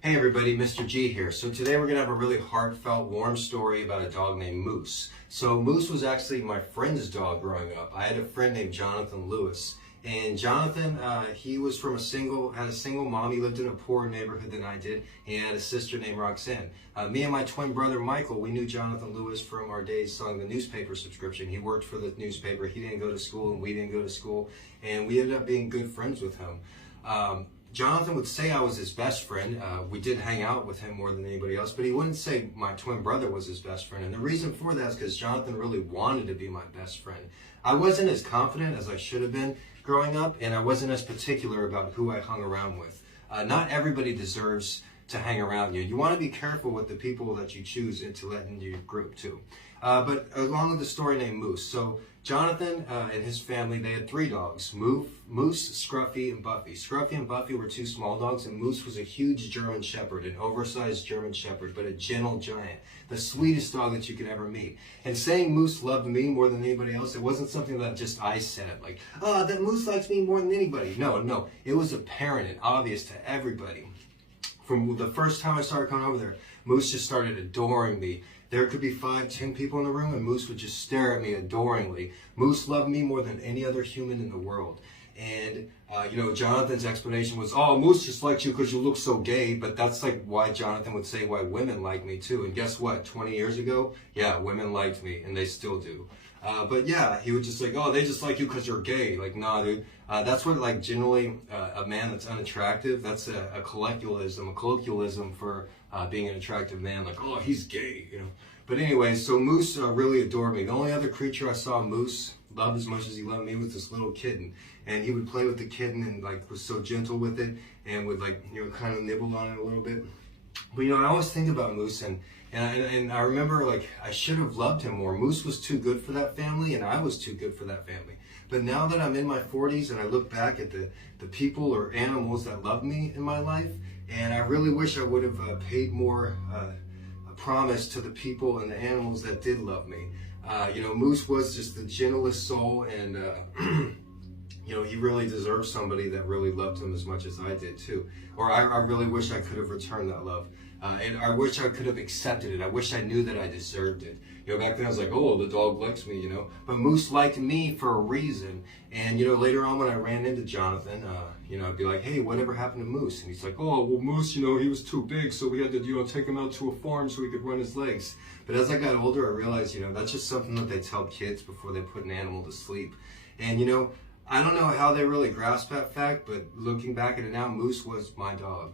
Hey everybody, Mr. G here. So today we're going to have a really heartfelt, warm story about a dog named Moose. So Moose was actually my friend's dog growing up. I had a friend named Jonathan Lewis. And Jonathan, he was from had a single mom. He lived in a poorer neighborhood than I did. He had a sister named Roxanne. Me and my twin brother Michael, we knew Jonathan Lewis from our days selling the newspaper subscription. He worked for the newspaper. He didn't go to school and we didn't go to school. And we ended up being good friends with him. Jonathan would say I was his best friend. We did hang out with him more than anybody else, but he wouldn't say my twin brother was his best friend. And the reason for that is because Jonathan really wanted to be my best friend. I wasn't as confident as I should have been growing up, and I wasn't as particular about who I hung around with. Not everybody deserves to hang around you. You want to be careful with the people that you choose to let into your group too. But along with the story named Moose. So Jonathan and his family, they had 3 dogs, Moose, Scruffy, and Buffy. Scruffy and Buffy were 2 small dogs, and Moose was a huge German Shepherd, an oversized German Shepherd, but a gentle giant, the sweetest dog that you could ever meet. And saying Moose loved me more than anybody else, it wasn't something that just I said, like, oh, that Moose likes me more than anybody. No, it was apparent and obvious to everybody. From the first time I started coming over there, Moose just started adoring me. There could be 5, 10 people in the room, and Moose would just stare at me adoringly. Moose loved me more than any other human in the world. And, Jonathan's explanation was, oh, Moose just likes you because you look so gay. But that's like why Jonathan would say why women like me too. And guess what? 20 years ago, yeah, women liked me, and they still do. But yeah, he would just like, oh, they just like you because you're gay. Like, nah, dude. That's what, like, generally a man that's unattractive, that's a colloquialism for being an attractive man. Like, oh, he's gay, But anyway, so Moose really adored me. The only other creature I saw Moose love as much as he loved me was this little kitten. And he would play with the kitten and, like, was so gentle with it and would, like, kind of nibble on it a little bit. But, I always think about Moose, and I remember, like, I should have loved him more. Moose was too good for that family, and I was too good for that family. But now that I'm in my 40s and I look back at the people or animals that loved me in my life, and I really wish I would have paid more promise to the people and the animals that did love me. Moose was just the gentlest soul, and he really deserved somebody that really loved him as much as I did too. Or I really wish I could have returned that love. And I wish I could have accepted it. I wish I knew that I deserved it. Back then I was like, oh, the dog likes me, But Moose liked me for a reason. And, later on when I ran into Jonathan, I'd be like, hey, whatever happened to Moose? And he's like, oh, well, Moose, he was too big, so we had to, take him out to a farm so he could run his legs. But as I got older, I realized, that's just something that they tell kids before they put an animal to sleep. And, I don't know how they really grasp that fact, but looking back at it now, Moose was my dog.